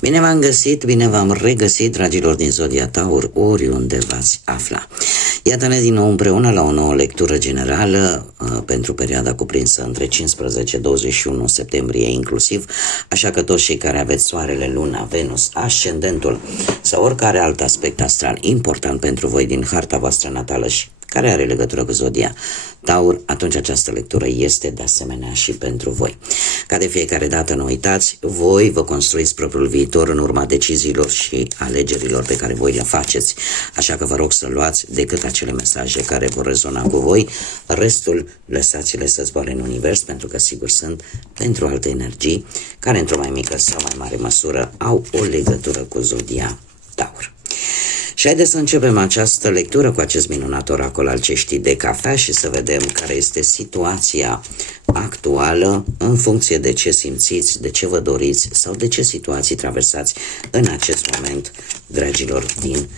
Bine v-am găsit, bine v-am regăsit, dragilor din Zodia Taur, oriunde v-ați afla. Iată-ne din nou împreună la o nouă lectură generală pentru perioada cuprinsă între 15-21 septembrie inclusiv, așa că toți cei care aveți soarele, luna, Venus, ascendentul sau oricare alt aspect astral important pentru voi din harta voastră natală și care are legătură cu Zodia Taur, atunci această lectură este de asemenea și pentru voi. Ca de fiecare dată, nu uitați, voi vă construiți propriul viitor în urma deciziilor și alegerilor pe care voi le faceți, așa că vă rog să luați decât acele mesaje care vor rezona cu voi, restul lăsați-le să zboare în univers, pentru că sigur sunt pentru alte energii care într-o mai mică sau mai mare măsură au o legătură cu Zodia Taur. Și haideți să începem această lectură cu acest minunat oracol al ceștii de cafea și să vedem care este situația actuală în funcție de ce simțiți, de ce vă doriți sau de ce situații traversați în acest moment, dragilor din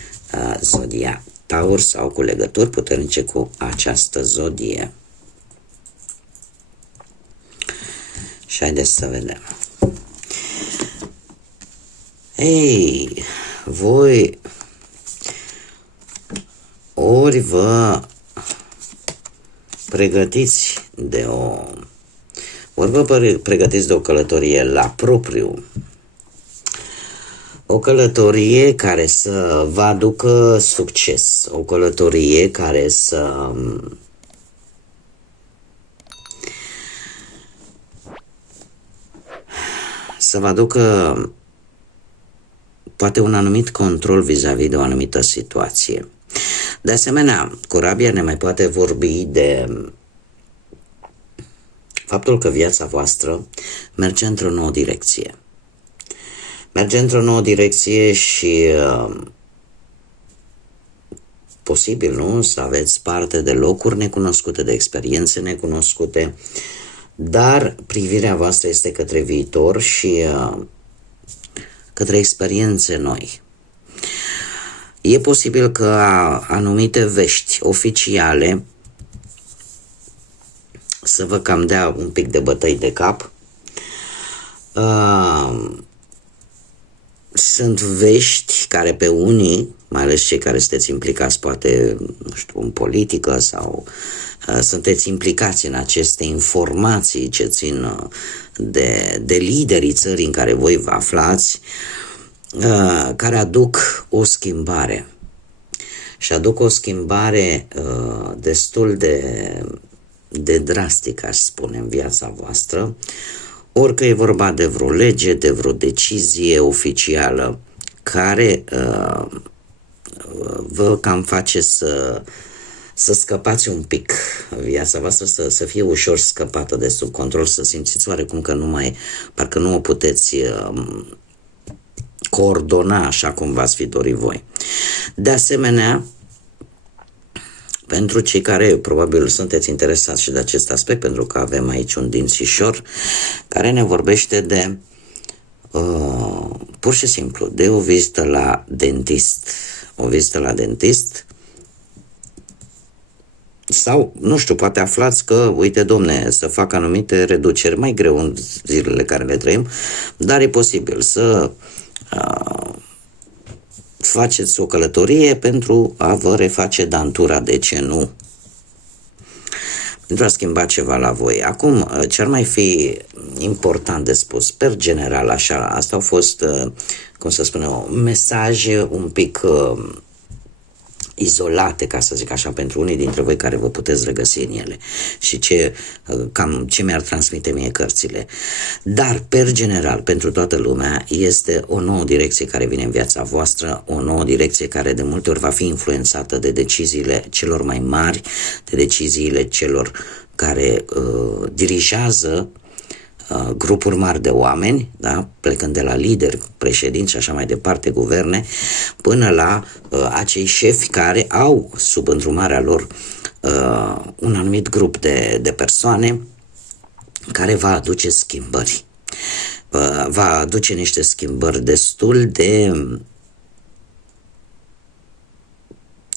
Zodia Taur sau cu legături puternice cu această zodie. Și haideți să vedem. Ei, voi ori vă pregătiți de o călătorie la propriu, o călătorie care să vă aducă succes, o călătorie care să vă aducă poate un anumit control vis-a-vis de o anumită situație. De asemenea, corabia ne mai poate vorbi de faptul că viața voastră merge într-o nouă direcție. Merge într-o nouă direcție și posibil, nu? Să aveți parte de locuri necunoscute, de experiențe necunoscute, dar privirea voastră este către viitor și către experiențe noi. E posibil că anumite vești oficiale să vă cam dea un pic de bătăi de cap. Sunt vești care pe unii, mai ales cei care sunteți implicați poate, nu știu, în politică sau sunteți implicați în aceste informații ce țin de liderii țării în care voi vă aflați, care aduc o schimbare și aduc o schimbare destul de drastică, aș spune, în viața voastră, orică e vorba de vreo lege, de vreo decizie oficială care vă cam face să scăpați un pic viața voastră, să fie ușor scăpată de sub control, să simțiți oarecum că parcă nu o puteți coordona așa cum v-ați fi dorit voi. De asemenea, pentru cei care probabil sunteți interesați și de acest aspect, pentru că avem aici un dințișor care ne vorbește de pur și simplu de o vizită la dentist. O vizită la dentist sau, nu știu, poate aflați că, uite, domne, să fac anumite reduceri, mai greu în zilele care le trăim, dar e posibil să faceți o călătorie pentru a vă reface dantura, de ce nu? Pentru a schimba ceva la voi. Acum, ce ar mai fi important de spus, per general, așa, asta au fost, cum să spun, mesaje un pic izolate, ca să zic așa, pentru unii dintre voi care vă puteți regăsi în ele și cam ce mi-ar transmite mie cărțile. Dar, per general, pentru toată lumea, este o nouă direcție care vine în viața voastră, o nouă direcție care de multe ori va fi influențată de deciziile celor mai mari, de deciziile celor care dirigează grupuri mari de oameni, da? Plecând de la lideri, președinți și așa mai departe, guverne, până la acei șefi care au sub îndrumarea lor un anumit grup de persoane care va aduce schimbări. Va aduce niște schimbări destul de,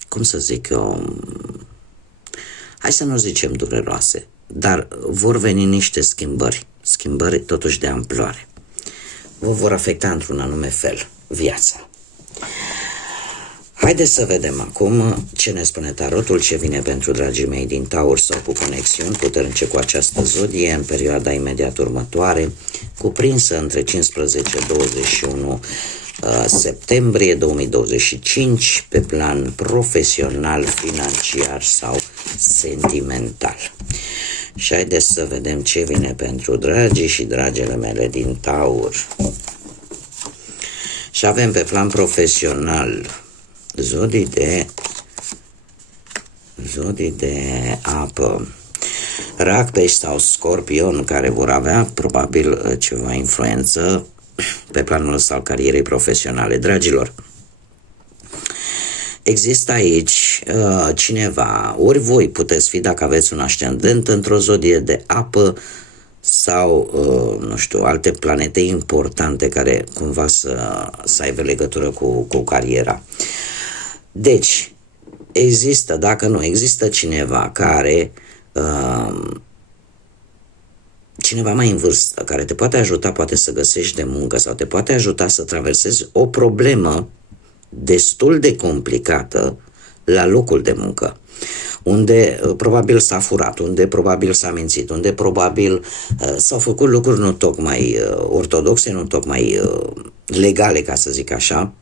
cum să zic eu, hai să nu zicem dureroase, dar vor veni niște schimbări totuși de amploare. vă vor afecta într-un anume fel viața. Haideți să vedem acum ce ne spune tarotul, ce vine pentru dragii mei din Taur sau cu conexiuni puternice cu această zodie în perioada imediat următoare, cuprinsă între 15-21 septembrie 2025 pe plan profesional, financiar sau sentimental. Și haideți să vedem ce vine pentru dragii și dragele mele din Taur. Și avem pe plan profesional zodii de apă, Rac, Pești sau Scorpion, care vor avea probabil ceva influență pe planul ăsta al carierei profesionale. Dragilor, există aici cineva, ori voi puteți fi, dacă aveți un ascendent într-o zodie de apă sau, nu știu, alte planete importante care cumva să aibă legătură cu cariera. Deci, există, dacă nu, există cineva care, cineva mai în vârstă, care te poate ajuta, poate să găsești de muncă sau te poate ajuta să traversezi o problemă destul de complicată la locul de muncă, unde probabil s-a furat, unde probabil s-a mințit, unde probabil s-au făcut lucruri nu tocmai ortodoxe, nu tocmai legale, ca să zic așa.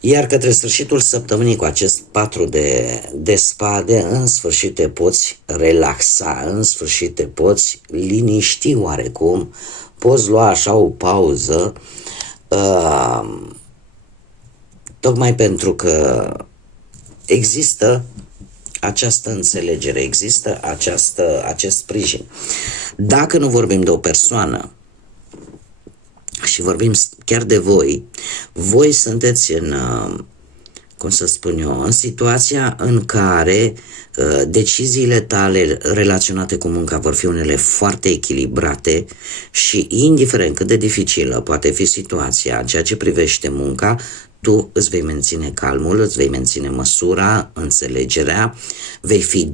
Iar către sfârșitul săptămânii, cu acest 4 de spade, în sfârșit te poți relaxa, în sfârșit te poți liniști oarecum, poți lua așa o pauză, tocmai pentru că există această înțelegere, există acest sprijin. Dacă nu vorbim de o persoană și vorbim chiar de voi sunteți în, cum să spun eu, în situația în care deciziile tale relaționate cu munca vor fi unele foarte echilibrate și indiferent cât de dificilă poate fi situația în ceea ce privește munca, tu îți vei menține calmul, îți vei menține măsura, înțelegerea, vei fi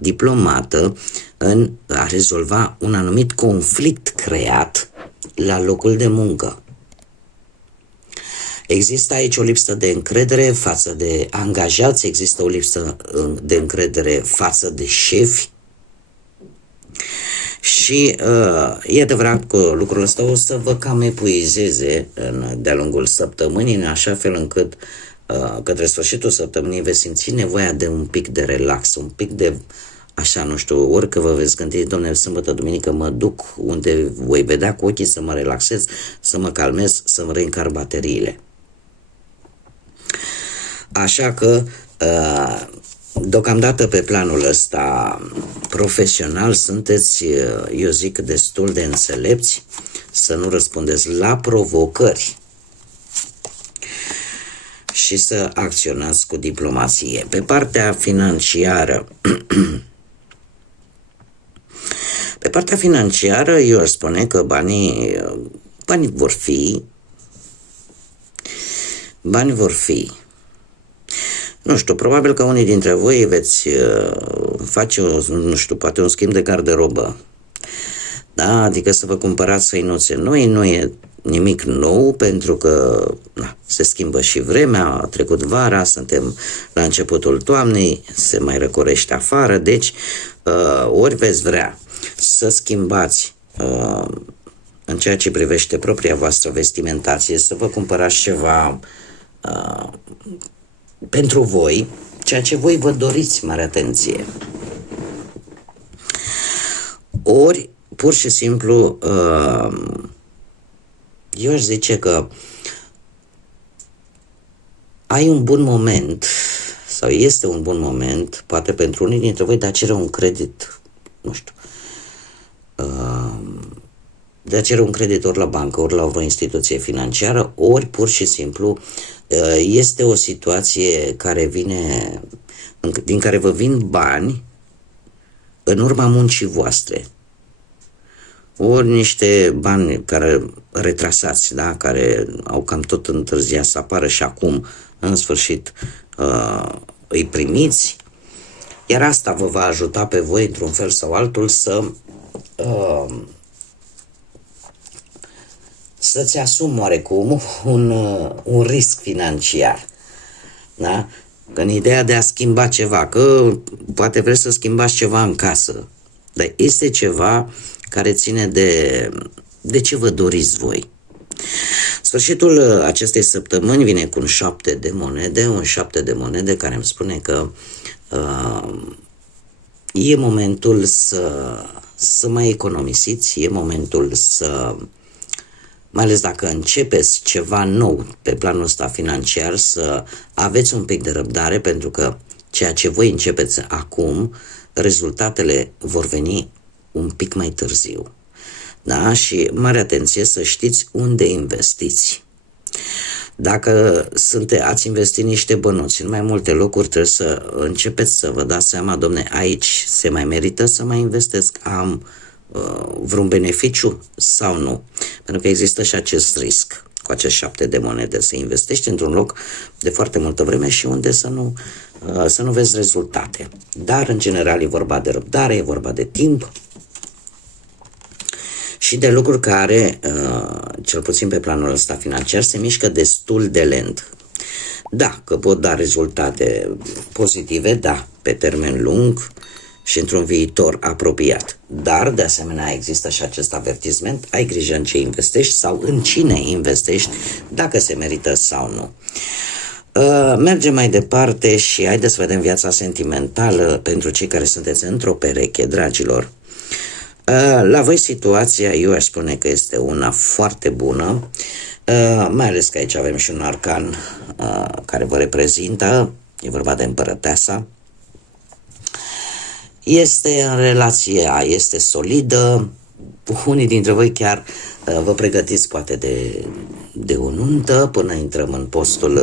diplomată în a rezolva un anumit conflict creat la locul de muncă. Există aici o lipsă de încredere față de angajați, există o lipsă de încredere față de șefi și e adevărat că lucrul ăsta o să vă cam epuizeze de-a lungul săptămânii, în așa fel încât către sfârșitul săptămânii veți simți nevoia de un pic de relax, un pic de, așa, nu știu, orică vă veți gândi, dom'le, sâmbătă, duminică mă duc unde voi vedea cu ochii să mă relaxez, să mă calmez, să-mi reîncar bateriile. Așa că deocamdată pe planul ăsta profesional sunteți, eu zic, destul de înțelepți să nu răspundeți la provocări și să acționați cu diplomație. Pe partea financiară, eu aș spune că banii vor fi. Nu știu, probabil că unii dintre voi veți face, nu știu, poate un schimb de garderobă. Da, adică să vă cumpărați făinuțe noi, nu e nimic nou, pentru că se schimbă și vremea, a trecut vara, suntem la începutul toamnei, se mai răcorește afară, deci ori veți vrea să schimbați în ceea ce privește propria voastră vestimentație, să vă cumpărați ceva pentru voi, ceea ce voi vă doriți, mare atenție. Ori, pur și simplu, eu aș zice că ai un bun moment, sau este un bun moment, poate pentru unii dintre voi, de a cere un credit, nu știu, de a cere un credit ori la bancă, ori la o instituție financiară, ori pur și simplu este o situație care vine, din care vă vin bani în urma muncii voastre. Ori niște bani care retrasați, da? Care au cam tot întârziat să apară și acum, în sfârșit, îi primiți, iar asta vă va ajuta pe voi, într-un fel sau altul, să să-ți asumi oarecum un risc financiar. Da? În ideea de a schimba ceva, că poate vreți să schimbați ceva în casă, dar este ceva care ține de ce vă doriți voi. Sfârșitul acestei săptămâni vine cu un 7 de monede care îmi spune că e momentul să mai economisiți, e momentul să, mai ales dacă începeți ceva nou pe planul ăsta financiar, să aveți un pic de răbdare, pentru că ceea ce voi începeți acum, rezultatele vor veni un pic mai târziu. Da? Și mare atenție să știți unde investiți. Dacă ați investit niște bănuți în mai multe locuri, trebuie să începeți să vă dați seama, domne, aici se mai merită să mai investesc, am vreun beneficiu sau nu. Pentru că există și acest risc cu acest 7 de monede, să investești într-un loc de foarte multă vreme și unde să nu vezi rezultate. Dar, în general, e vorba de răbdare, e vorba de timp și de lucruri care, cel puțin pe planul ăsta financiar, se mișcă destul de lent. Da, că pot da rezultate pozitive, da, pe termen lung și într-un viitor apropiat. Dar, de asemenea, există și acest avertisment, ai grijă în ce investești sau în cine investești, dacă se merită sau nu. Mergem mai departe și haideți să vedem viața sentimentală pentru cei care sunteți într-o pereche, dragilor. La voi situația, eu aș spune că este una foarte bună, mai ales că aici avem și un arcan care vă reprezintă, e vorba de împărăteasa. Este în relație, este solidă, unii dintre voi chiar vă pregătiți poate de o nuntă până intrăm în postul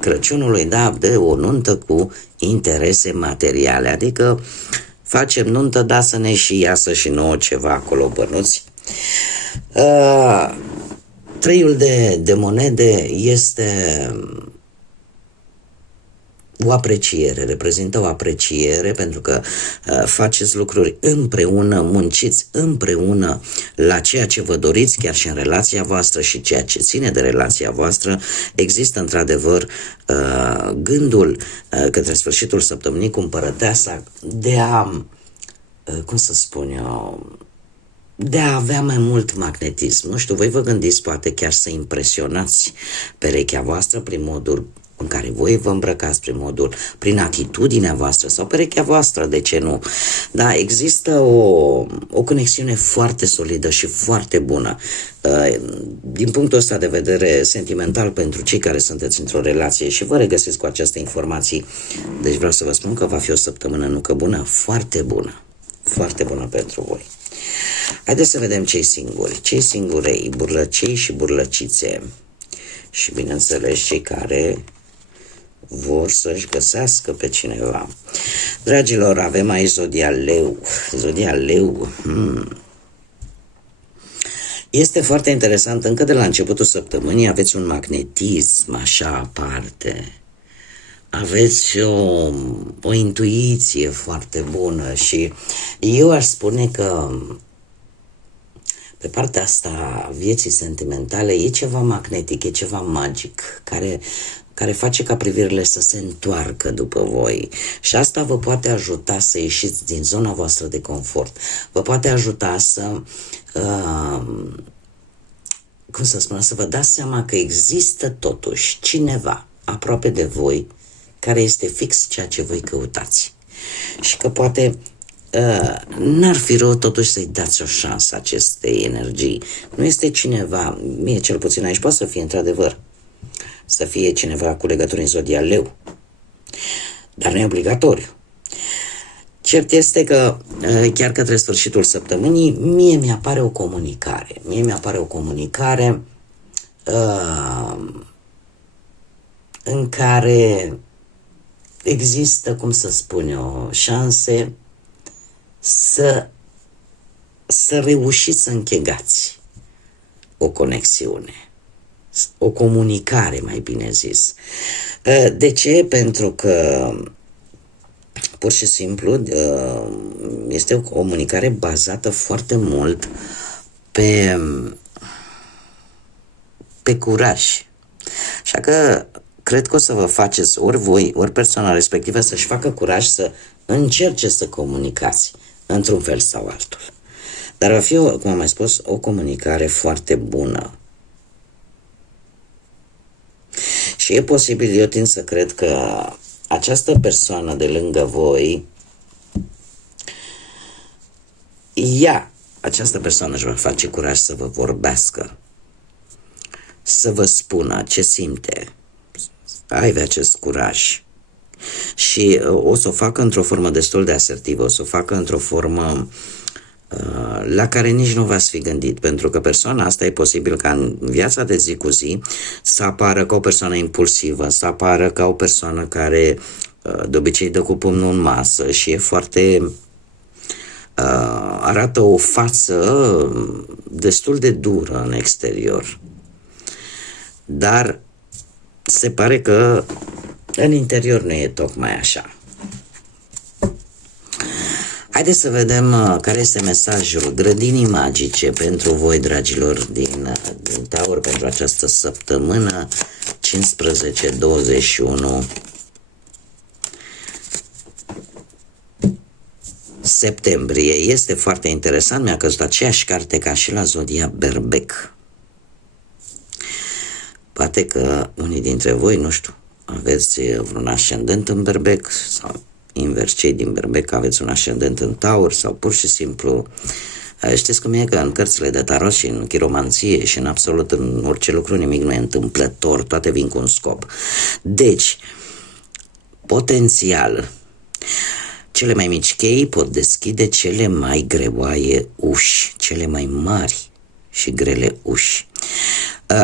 Crăciunului, da, de o nuntă cu interese materiale, adică facem nuntă, da, să ne și iasă și nouă ceva acolo, bănuți. Treiul de monede este o apreciere, reprezintă o apreciere pentru că faceți lucruri împreună, munciți împreună la ceea ce vă doriți, chiar și în relația voastră și ceea ce ține de relația voastră. Există într-adevăr gândul către sfârșitul săptămânii cu împărăteasa de a, cum să spun eu, de a avea mai mult magnetism. Nu știu, voi vă gândiți poate chiar să impresionați perechea voastră prin modul în care voi vă îmbrăcați, prin atitudinea voastră sau perechea voastră, de ce nu? Da, există o conexiune foarte solidă și foarte bună. Din punctul ăsta de vedere sentimental, pentru cei care sunteți într-o relație și vă regăsiți cu aceste informații, deci vreau să vă spun că va fi o săptămână nu că bună, foarte bună. Foarte bună pentru voi. Haideți să vedem cei singuri. Cei singurei, burlăcei și burlăcițe. Și bineînțeles cei care vor să-și găsească pe cineva. Dragilor, avem aici zodia leu. Zodia leu. Este foarte interesant, încă de la începutul săptămânii aveți un magnetism așa aparte. Aveți o intuiție foarte bună și eu aș spune că pe partea asta vieții sentimentale e ceva magnetic, e ceva magic care face ca privirile să se întoarcă după voi și asta vă poate ajuta să ieșiți din zona voastră de confort, vă poate ajuta să cum să spun, să vă dați seama că există totuși cineva aproape de voi care este fix ceea ce voi căutați și că poate n-ar fi rău totuși să-i dați o șansă acestei energii. Nu este cineva, mie cel puțin aici poate să fie într-adevăr, să fie cineva cu legături în zodia leu, dar nu e obligatoriu. Cert este că chiar către sfârșitul săptămânii mie mi-apare o comunicare. Mie mi-apare o comunicare în care există, cum să spun eu, șanse să reușiți să închegați o conexiune, o comunicare, mai bine zis. De ce? Pentru că pur și simplu este o comunicare bazată foarte mult pe pe curaj. Așa că cred că o să vă faceți, ori voi, ori persoana respectivă, să-și facă curaj să încerce să comunicați într-un fel sau altul. Dar va fi, cum am mai spus, o comunicare foarte bună. Și e posibil, eu tind să cred că această persoană de lângă voi, această persoană își va face curaj să vă vorbească, să vă spună ce simte. Ai acest curaj. Și o să o facă într-o formă destul de asertivă, o să o facă într-o formă la care nici nu v-ați fi gândit, pentru că persoana asta e posibil ca în viața de zi cu zi să apară ca o persoană impulsivă, să apară ca o persoană care de obicei dă cu pumnul în masă și e foarte arată o față destul de dură în exterior. Dar se pare că în interior nu e tocmai așa. Haideți să vedem care este mesajul grădinii magice pentru voi, dragilor, din Taur, pentru această săptămână 15-21 septembrie. Este foarte interesant, mi-a căzut aceeași carte ca și la zodia Berbec. Poate că unii dintre voi, nu știu, aveți vreun ascendent în Berbec sau invers, cei din Berbec aveți un ascendent în Taur sau pur și simplu știți cum e, că în cărțile de tarot și în chiromanție și în absolut în orice lucru nimic nu e întâmplător, toate vin cu un scop. Deci, potențial, cele mai mici chei pot deschide cele mai greoaie uși, cele mai mari și grele uși.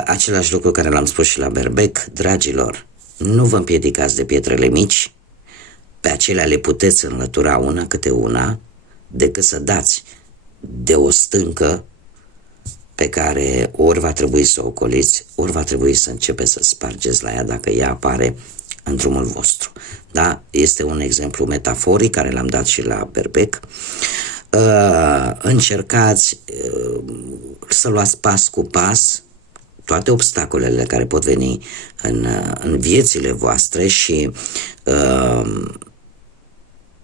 Același lucru care l-am spus și la Berbec, dragilor, nu vă împiedicați de pietrele mici, pe acelea le puteți înlătura una câte una, decât să dați de o stâncă pe care ori va trebui să o ocoliți, ori va trebui să începeți să spargeți la ea dacă ea apare în drumul vostru. Da? Este un exemplu metaforic care l-am dat și la Berbec. Încercați să luați pas cu pas toate obstacolele care pot veni în viețile voastre și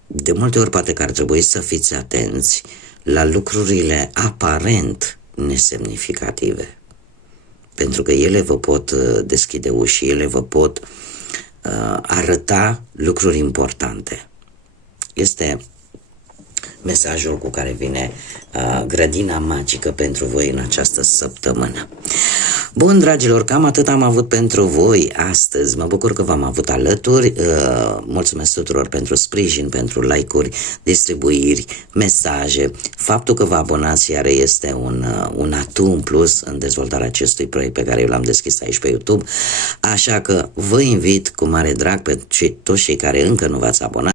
de multe ori poate că ar trebui să fiți atenți la lucrurile aparent nesemnificative, pentru că ele vă pot deschide uși, ele vă pot arăta lucruri importante. Este mesajul cu care vine grădina magică pentru voi în această săptămână. Bun, dragilor, cam atât am avut pentru voi astăzi. Mă bucur că v-am avut alături. Mulțumesc tuturor pentru sprijin, pentru like-uri, distribuiri, mesaje. Faptul că vă abonați iar este un atu în plus în dezvoltarea acestui proiect pe care eu l-am deschis aici pe YouTube. Așa că vă invit cu mare drag pe toți cei care încă nu v-ați abonat